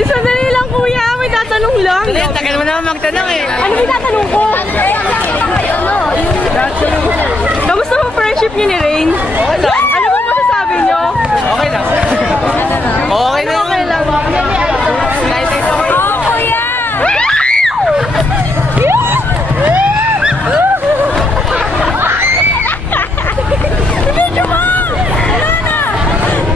Hindi, sandali lang kuya. May tatanong lang. Tagal mo naman magtanong eh. Ano may tatanong ko? Kamusta po friendship niyo ni Rain? Okay lang. Ano bang masasabi niyo? Okay lang. Okay na Okay lang. Oo, kuya! Video mo! Wala na!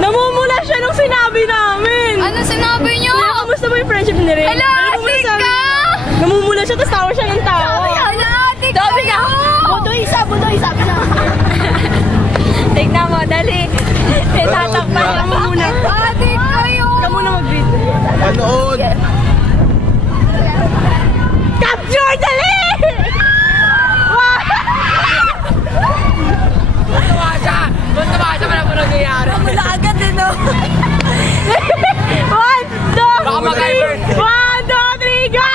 Namumula siya nung sinabi namin. Ano sinabi niyo? Kuya, kamusta po yung friendship ni Rain? Hala, Ano bang atik masasabi ka! niyo? Namumula siya, tapos tawa siya ng tawa. Hala, atik ka! Budoy, sabi na. Tignan mo, dali. Tinatakpan niya mo muna. Atik kayo! Ikaw muna mag-video. Panood. Capture, dali! Tumawa siya. Tumawa siya pala po nangyayari. Wala agad din, no? 1, 2, Baka mag-hyper. 1, 2, 3, go!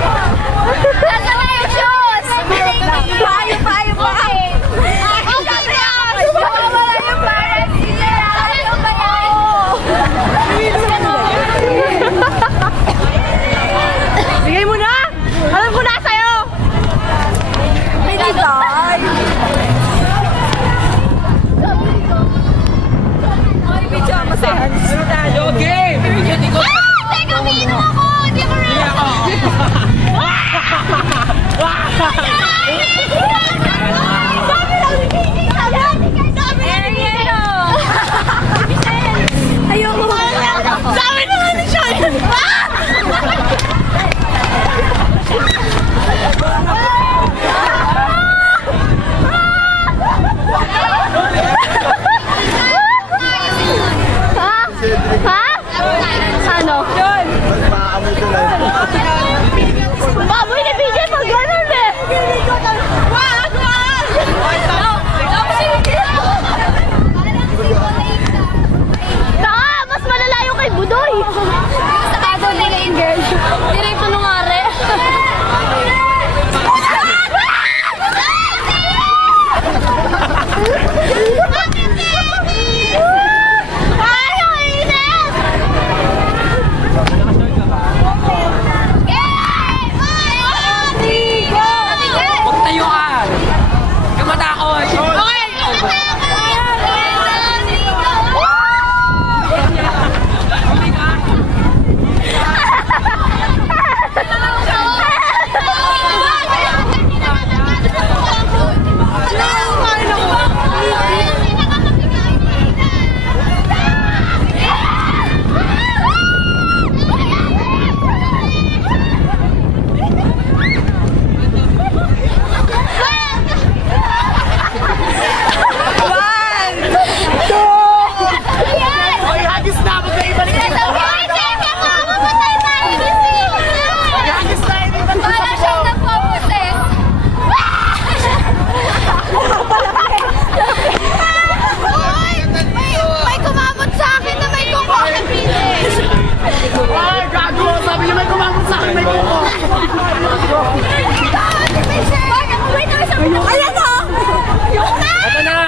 Nasa na yung shoes? Payo pa. Okay, wala yung parents nila. Ayaw ba Bigay mo na! Alam ko na sa'yo! Pinitay. Ay, video ako sa hands. Ano tayo? Game! Hindi ko. Teka, umiinom ako. Hindi ako Sige ako. Ayoko. Sabi naman ni Sean! Ano? Maamoy ko lang. Baboy na BJ pag ganun eh! Wag! Taka! Mas malalayo kay Budoy! Sa kaso ni Lane Girl. Direkto nung are. Ay, ang init! Huwag tayo ka. Kamatakot. Hoy, hagis na. Magkaibalik na. Hagis na. Para siyang nagpaposes. May kumamot sa akin na may kuko. Ay, gago. Sabi niyo may kumamot sa akin. May kuko. Ayan o! Ito na.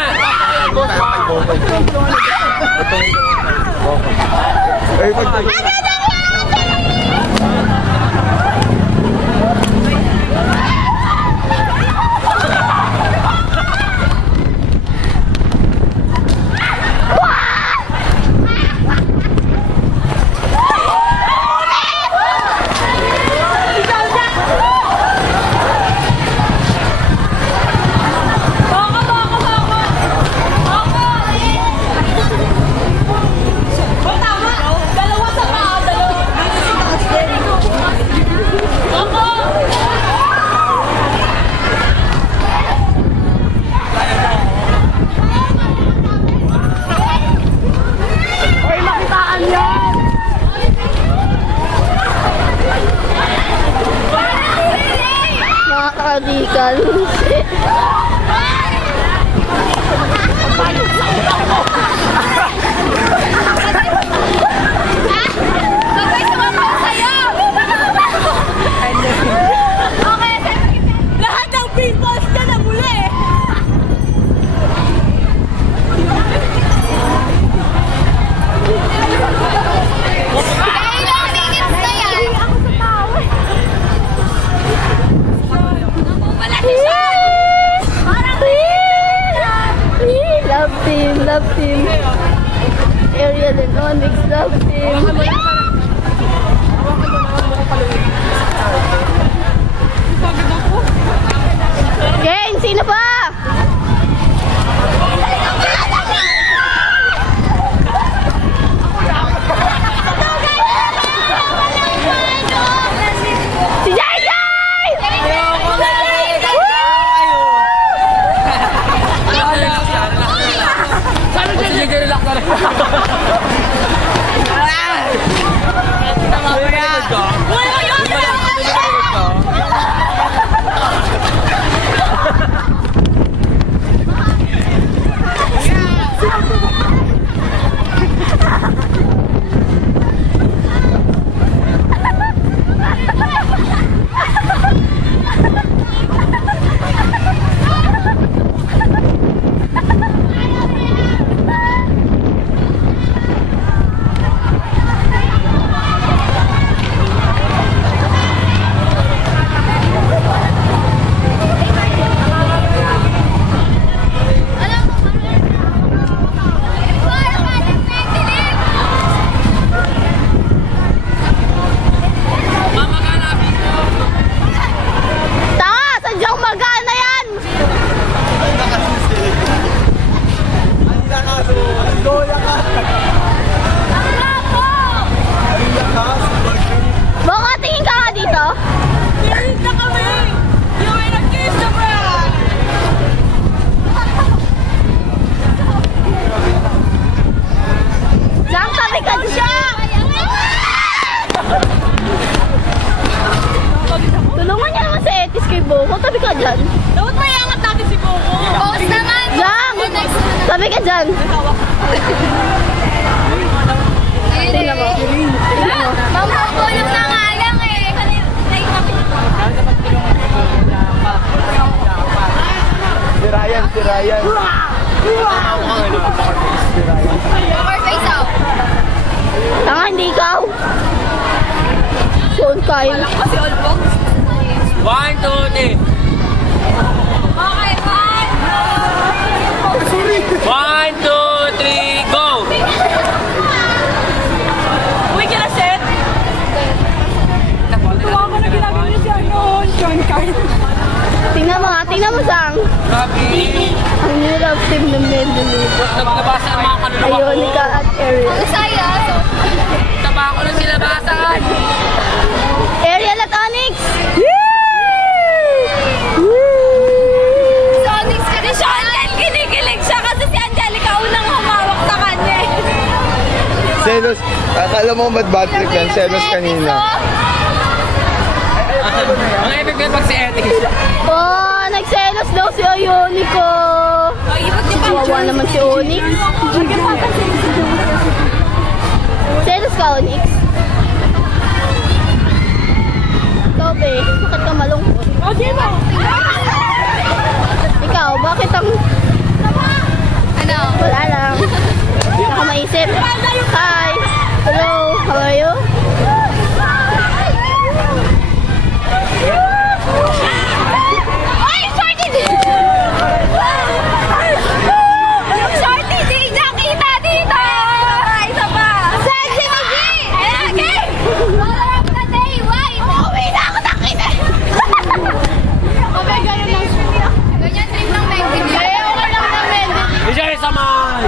Nakakadikan. Love team. Gang, sino pa? Si Jai Jai! Sige, relax na rin. Tanga! Sadyang magana yan! Baka tingin ka nga dito? Saan kami ka dyan? Tulungan niya naman si Etis kay Boko. Tabi ka dyan. Dapat may angat natin si Coco. Post naman! Jam! Tabi ka dyan. Tingnan mo. Mamapulong na nga lang eh. Si Ryan. Power face out. Tanga, hindi ikaw. Soon kayo. Kasi all box. 1, 2, 3. Okay, 1, 2, 3, go! Uy, kila set. Tuwa ko na ginagawa niya si ano, John Carl. Tingnan mo ha. Tingnan mo, Sang. Grabe. Ang new love team ng Mendelito. Nagbabasa ang mga kaluluwa ko. Ionica at Ariel. Saya. Taba ko na sila basahan. Ariel at Onyx! Sonic ka rin siya. Kinikilig siya kasi si Angelica unang humawak sa kanya eh. Selos, akala mo ba't bad trip yan? Selos kanina. Mga ibig ko pag si Etis. Oh, nagselos daw si Ionico. Wawa naman si Onyx. Selos ka, Onyx. Ikaw, be. Bakit ka malungkot? Ikaw, bakit ang... Ano? Wala lang. Hindi ako maisip. Hi. Hello. How are you? Ay, shorty D! Shorty D! Nakita dito! Isa pa! Saan si G? Ayan, okay! Color of the day, white! Uwi na ako nakita! Okay, ganyan lang. Ganyan trip ng Mendy. Ay, okay lang ng Mendy. Isa isa man.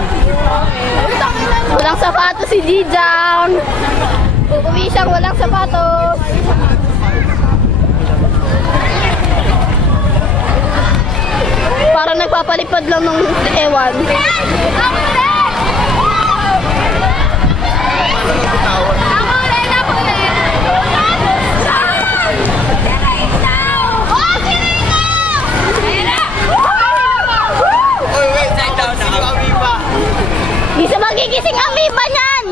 Walang sapatos si Jijang. Uuwi siyang walang sapatos. Parang nagpapalipad lang ng ewan. Ako rin! Ako rin! Ako rin! Oh, sino ito? Ayun na! Oy, wait, side down na kami pa. Di sa magigising amoeba niyan.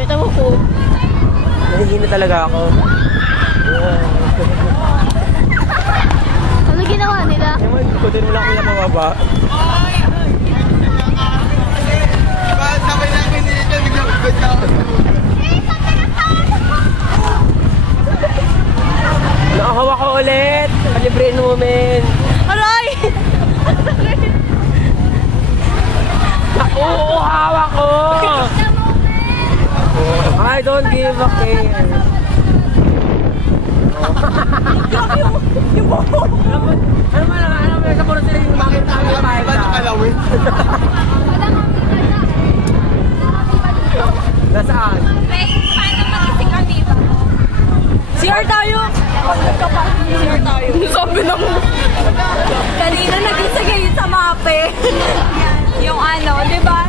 Ito mo po. Nahihina talaga ako. Ano ginawa nila? Ewan ko, din mo lang ako napababa. Sabay namin dito, bigla-bigla ako. Nakahawak ko ulit. Kalibrain mo, men. Aray! Oo, hawak ko. I don't give a care. Ano ba naman? Ano ba sa puro sila yung bakit namin Ba't nakalawin? Nasaan? Paano magising kami ba? CR tayo! CR tayo. Sabi na mo. Kanina nagising kayo sa mape. Yung ano, di ba?